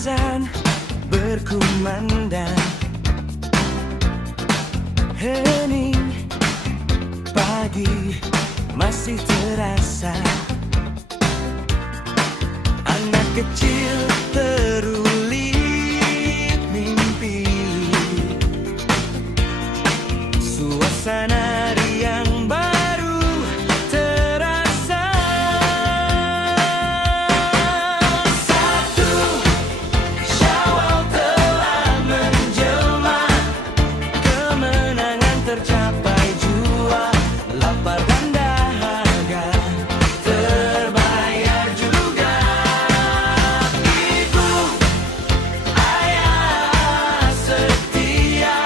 azan berkumandang, hening pagi masih terasa. Anak kecil terulik mimpi, suasana riang baru terasa. Satu Syawal telah menjelma, kemenangan tercapai, jua lapar dan dahaga terbayar juga. Ibu, ayah setia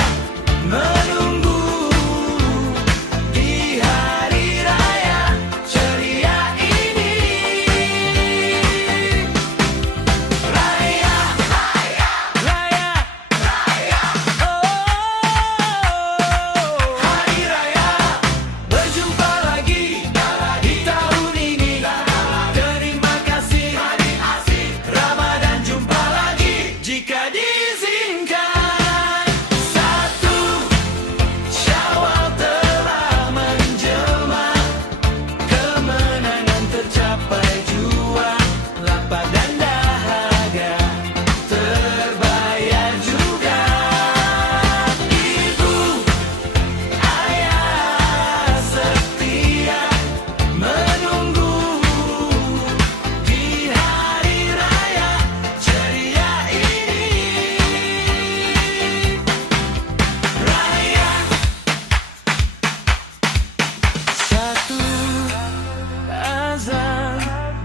menunggu di hari raya ceria ini. Raya, raya, raya, raya, oh, hari raya berjumpa lagi di tahun ini. Terima kasih, Ramadan jumpa lagi jika diizinkan. Satu Syawal telah menjelma, kemenangan tercapai, jua lapar dan dahaga terbayar juga. Ibu, ayah setia menunggu di hari raya ceria ini. Raya. Satu azan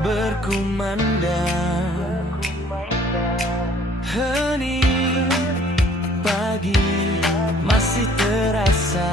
berkumandang, hening pagi masih terasa.